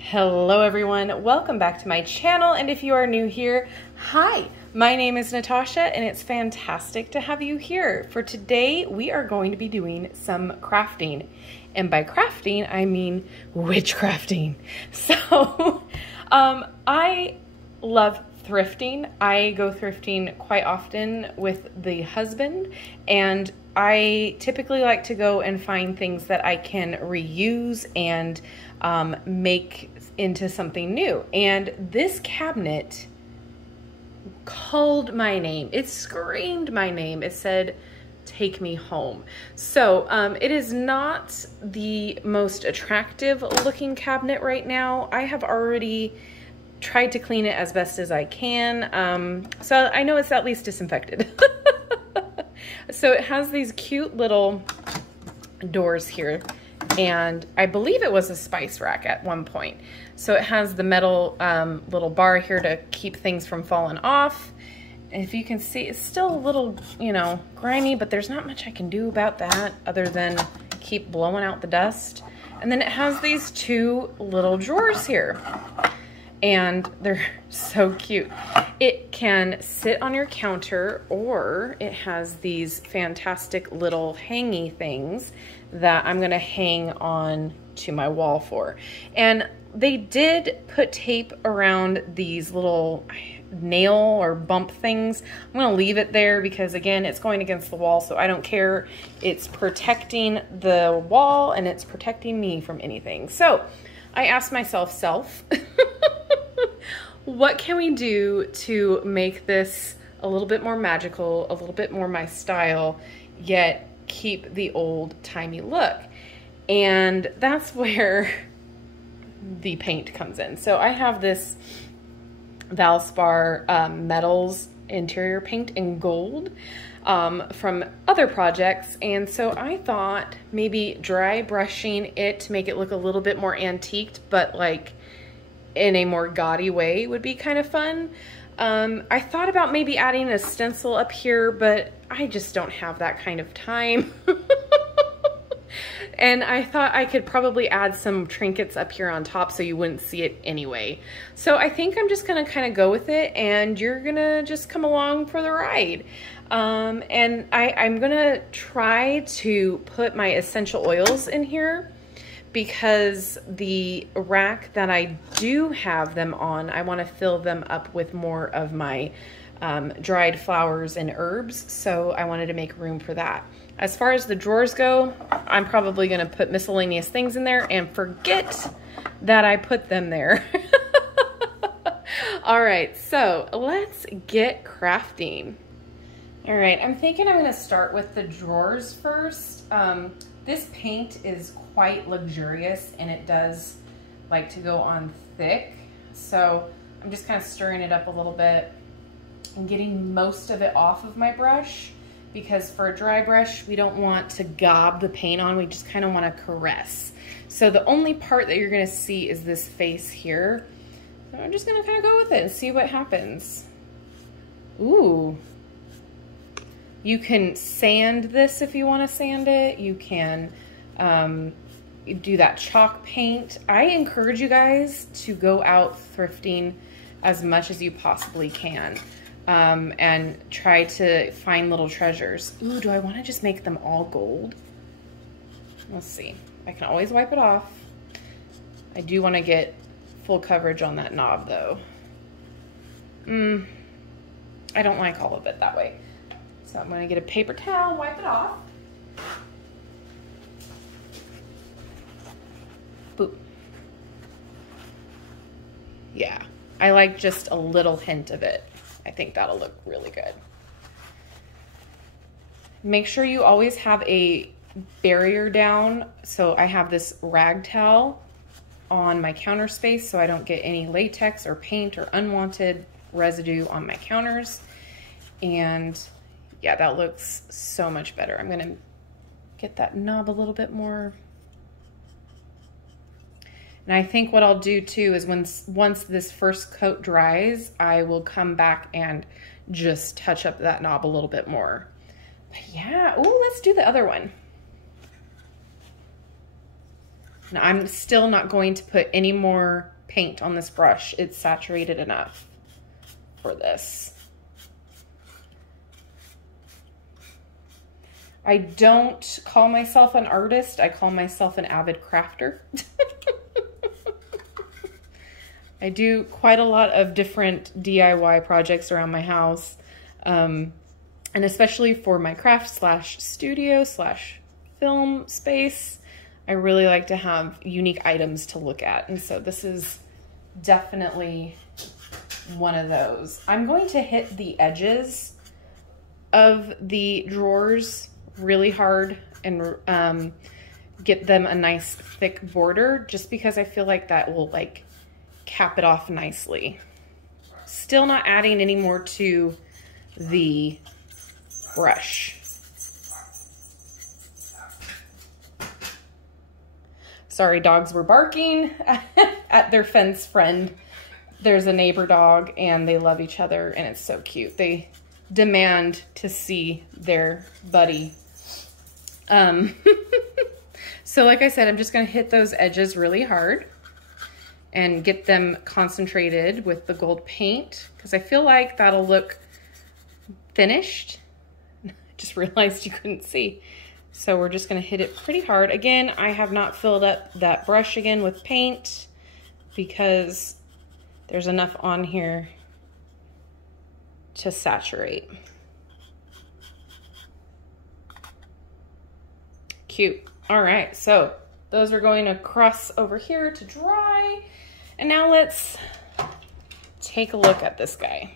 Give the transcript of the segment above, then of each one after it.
Hello everyone, welcome back to my channel, and if you are new here, hi, my name is Natasha and it's fantastic to have you here. For today, we are going to be doing some crafting, and by crafting, I mean witchcrafting. So, I love thrifting. I go thrifting quite often with the husband, and I typically like to go and find things that I can reuse and make into something new. And this cabinet called my name. It screamed my name. It said, "Take me home." So it is not the most attractive looking cabinet right now. I have already tried to clean it as best as I can. So I know it's at least disinfected. So it has these cute little doors here, and I believe it was a spice rack at one point. So it has the metal little bar here to keep things from falling off. And if you can see, it's still a little, you know, grimy, but there's not much I can do about that other than keep blowing out the dust. And then it has these two little drawers here, and they're so cute. It can sit on your counter, or it has these fantastic little hangy things that I'm gonna hang on to my wall for. And they did put tape around these little nail or bump things. I'm gonna leave it there because, again, it's going against the wall, so I don't care. It's protecting the wall and it's protecting me from anything. So I asked myself, what can we do to make this a little bit more magical, a little bit more my style, yet keep the old-timey look? And that's where the paint comes in. So I have this Valspar Metals interior paint in gold from other projects, and so I thought maybe dry brushing it to make it look a little bit more antiqued, but like in a more gaudy way would be kind of fun. I thought about maybe adding a stencil up here, but I just don't have that kind of time. And I thought I could probably add some trinkets up here on top so you wouldn't see it anyway. So I think I'm just gonna kind of go with it, and you're gonna just come along for the ride. And I'm gonna try to put my essential oils in here, because the rack that I do have them on, I want to fill them up with more of my dried flowers and herbs, so I wanted to make room for that. As far as the drawers go, I'm probably going to put miscellaneous things in there and forget that I put them there. All right, so let's get crafting. All right, I'm thinking I'm going to start with the drawers first. This paint is quite luxurious, and it does like to go on thick. So I'm just kind of stirring it up a little bit and getting most of it off of my brush, because for a dry brush, we don't want to gob the paint on. We just kind of want to caress. So the only part that you're going to see is this face here. So I'm just going to kind of go with it and see what happens. Ooh. You can sand this if you want to sand it. You can do that chalk paint. I encourage you guys to go out thrifting as much as you possibly can, and try to find little treasures. Ooh, do I want to just make them all gold? Let's see. I can always wipe it off. I do want to get full coverage on that knob though. I don't like all of it that way. So I'm going to get a paper towel, wipe it off. Boop. Yeah, I like just a little hint of it. I think that'll look really good. Make sure you always have a barrier down. So I have this rag towel on my counter space so I don't get any latex or paint or unwanted residue on my counters. And yeah, that looks so much better. I'm gonna get that knob a little bit more. And I think what I'll do too is once this first coat dries, I will come back and just touch up that knob a little bit more. But yeah, oh, let's do the other one. And I'm still not going to put any more paint on this brush. It's saturated enough for this. I don't call myself an artist. I call myself an avid crafter. I do quite a lot of different DIY projects around my house. And especially for my craft slash studio slash film space, I really like to have unique items to look at. And so this is definitely one of those. I'm going to hit the edges of the drawers really hard and get them a nice thick border, just because I feel like that will like cap it off nicely. Still not adding any more to the brush. Sorry, dogs were barking at their fence friend. There's a neighbor dog and they love each other and it's so cute. They demand to see their buddy. So like I said, I'm just gonna hit those edges really hard and get them concentrated with the gold paint, because I feel like that'll look finished. I just realized you couldn't see. So we're just gonna hit it pretty hard. Again, I have not filled up that brush again with paint because there's enough on here to saturate. Cute. All right, so those are going across over here to dry. And now let's take a look at this guy.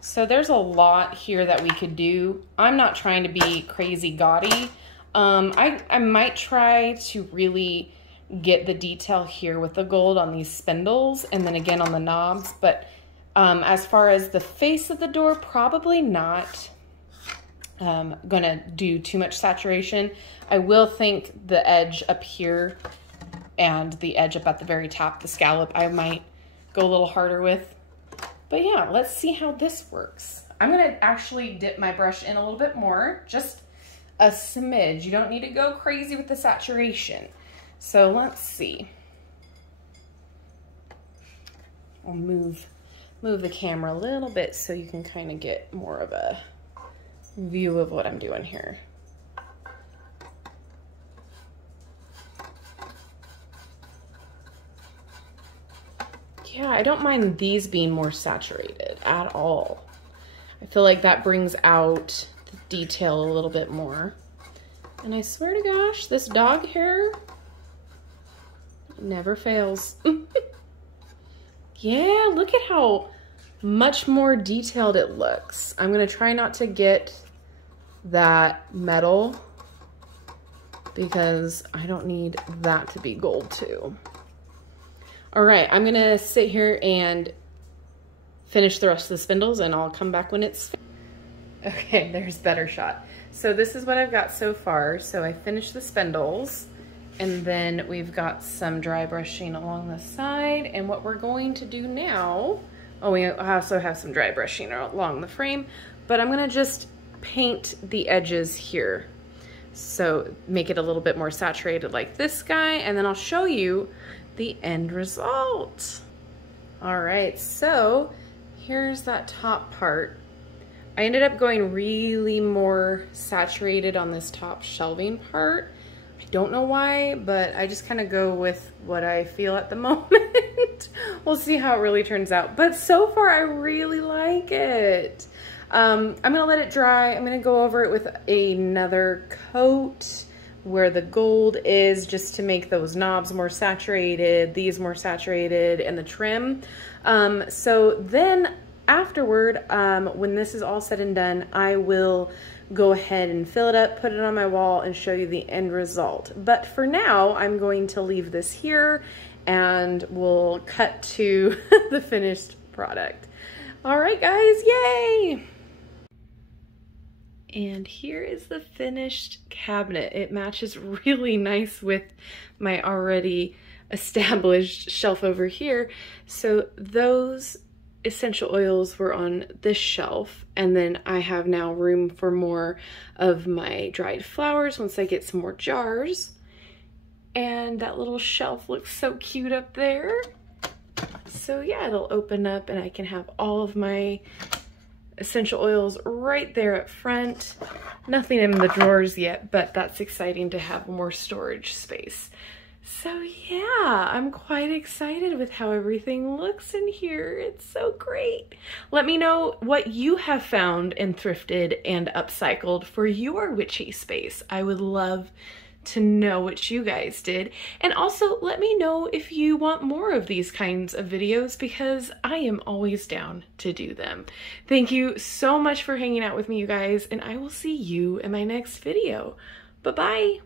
So there's a lot here that we could do. I'm not trying to be crazy gaudy. I might try to really get the detail here with the gold on these spindles and then again on the knobs. But as far as the face of the door, probably not gonna do too much saturation. I will think the edge up here and the edge up at the very top, the scallop, I might go a little harder with. But yeah, let's see how this works. I'm gonna actually dip my brush in a little bit more, just a smidge. You don't need to go crazy with the saturation. So let's see. I'll move the camera a little bit so you can kind of get more of a view of what I'm doing here. Yeah, I don't mind these being more saturated at all. I feel like that brings out the detail a little bit more. And I swear to gosh, this dog hair never fails. Yeah, look at how much more detailed it looks. I'm gonna try not to get that metal because I don't need that to be gold too. All right, I'm gonna sit here and finish the rest of the spindles and I'll come back when it's okay. There's a better shot. So this is what I've got so far. So I finished the spindles and then we've got some dry brushing along the side, and what we're going to do now, oh, we also have some dry brushing along the frame, but I'm gonna just paint the edges here. So make it a little bit more saturated like this guy, and then I'll show you the end result. All right, so here's that top part. I ended up going really more saturated on this top shelving part. I don't know why, but I just kind of go with what I feel at the moment. We'll see how it really turns out. But so far, I really like it. I'm gonna let it dry. I'm gonna go over it with another coat where the gold is, just to make those knobs more saturated, these more saturated, and the trim. So then afterward, when this is all said and done, I will go ahead and fill it up, put it on my wall, and show you the end result. But for now, I'm going to leave this here and we'll cut to the finished product. All right, guys, yay! And here is the finished cabinet. It matches really nice with my already established shelf over here. So those essential oils were on this shelf, and then I have now room for more of my dried flowers once I get some more jars. And that little shelf looks so cute up there. So yeah, it'll open up and I can have all of my essential oils right there up front. Nothing in the drawers yet, but that's exciting to have more storage space. So yeah, I'm quite excited with how everything looks in here. It's so great. Let me know what you have found and thrifted and upcycled for your witchy space. I would love to know what you guys did. And also let me know if you want more of these kinds of videos, because I am always down to do them. Thank you so much for hanging out with me, you guys, and I will see you in my next video. Bye-bye.